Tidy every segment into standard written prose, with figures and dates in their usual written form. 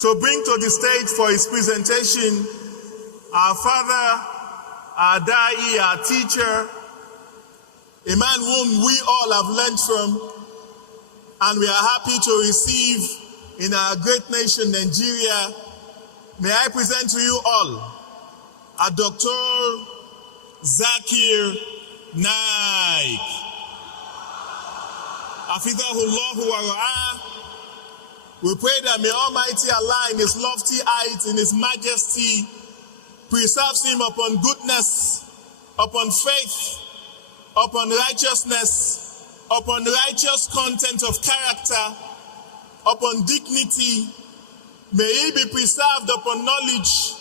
to bring to the stage for his presentation our father, our da'i, our teacher, a man whom we all have learned from, and we are happy to receive in our great nation, Nigeria. May I present to you all a Dr. Zakir Nائیک. Hafidhahullahu wa ra'ah. We pray that may Almighty Allah in His lofty height, in His majesty, preserves him upon goodness, upon faith, upon righteousness, upon righteous content of character, upon dignity. May he be preserved upon knowledge.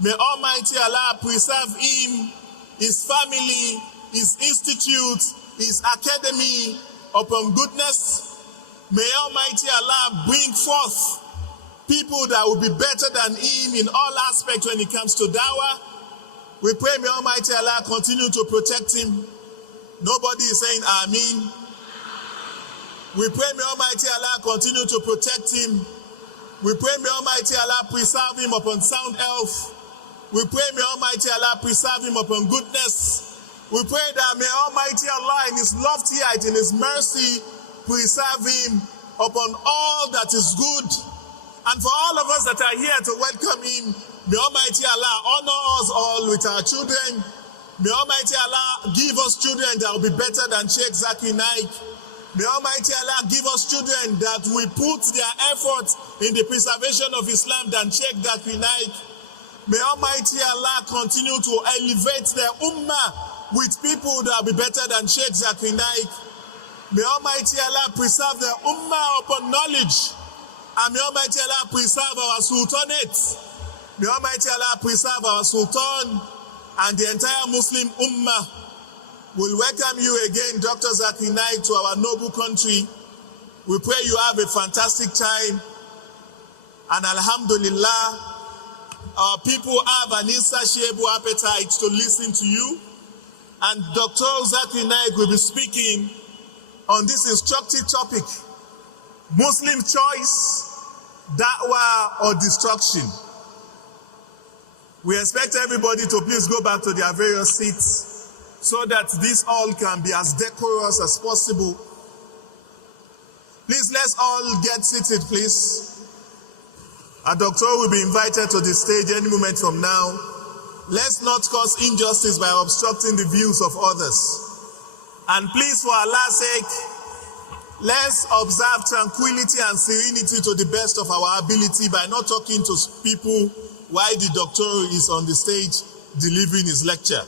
May Almighty Allah preserve him, his family, his institute, his academy upon goodness. May Almighty Allah bring forth people that will be better than him in all aspects when it comes to dawah. We pray may Almighty Allah continue to protect him. Nobody is saying Ameen. We pray may Almighty Allah continue to protect him. We pray may Almighty Allah preserve him upon sound health. We pray may Almighty Allah preserve him upon goodness. We pray that may Almighty Allah in His lofty height, in His mercy, preserve him upon all that is good. And for all of us that are here to welcome him, may Almighty Allah honor us all with our children. May Almighty Allah give us children that will be better than Sheikh Zakir Nائیک. May Almighty Allah give us children that will put their effort in the preservation of Islam than Sheikh Zakir Nائیک. May Almighty Allah continue to elevate their ummah with people that will be better than Sheikh Zakir Nائیک. May Almighty Allah preserve their ummah upon knowledge. And may Almighty Allah preserve our sultanate. May Almighty Allah preserve our sultan and the entire Muslim ummah. We'll welcome you again, Dr. Zakir Nائیک, to our noble country. We pray you have a fantastic time. And alhamdulillah, our people have an insatiable appetite to listen to you. And Dr. Zakir Nائیک will be speaking on this instructive topic: Muslim choice, da'wah or destruction. We expect everybody to please go back to their various seats so that this all can be as decorous as possible. Please, let's all get seated, please. Our doctor will be invited to the stage any moment from now. Let's not cause injustice by obstructing the views of others. And please, for Allah's sake, let's observe tranquility and serenity to the best of our ability by not talking to people while the doctor is on the stage delivering his lecture.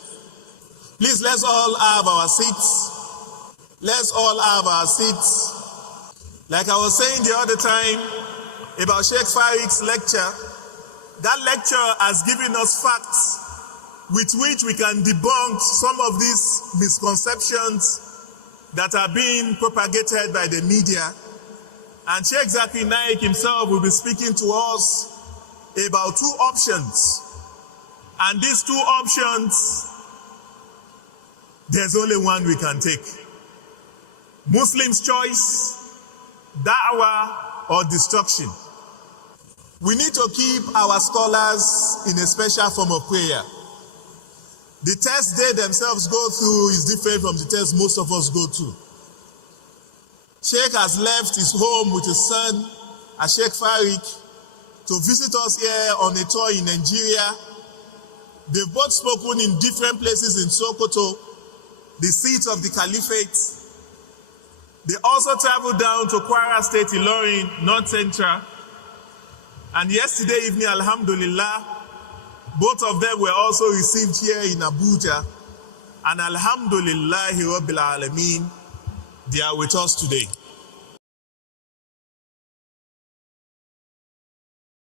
Please, let's all have our seats. Let's all have our seats. Like I was saying the other time about Sheikh Farik's lecture, that lecture has given us facts with which we can debunk some of these misconceptions that are being propagated by the media. And Sheikh Zakir Nائیک himself will be speaking to us about two options. And these two options, there's only one we can take: Muslim's choice, da'wah or destruction. We need to keep our scholars in a special form of prayer. The test they themselves go through is different from the test most of us go through. Sheikh has left his home with his son, Sheikh Farik, to visit us here on a tour in Nigeria. They've both spoken in different places in Sokoto, the seat of the Caliphate. They also traveled down to Kwara State, Ilorin, North Central. And yesterday evening, alhamdulillah, both of them were also received here in Abuja. And alhamdulillahi rabbil alameen, they are with us today.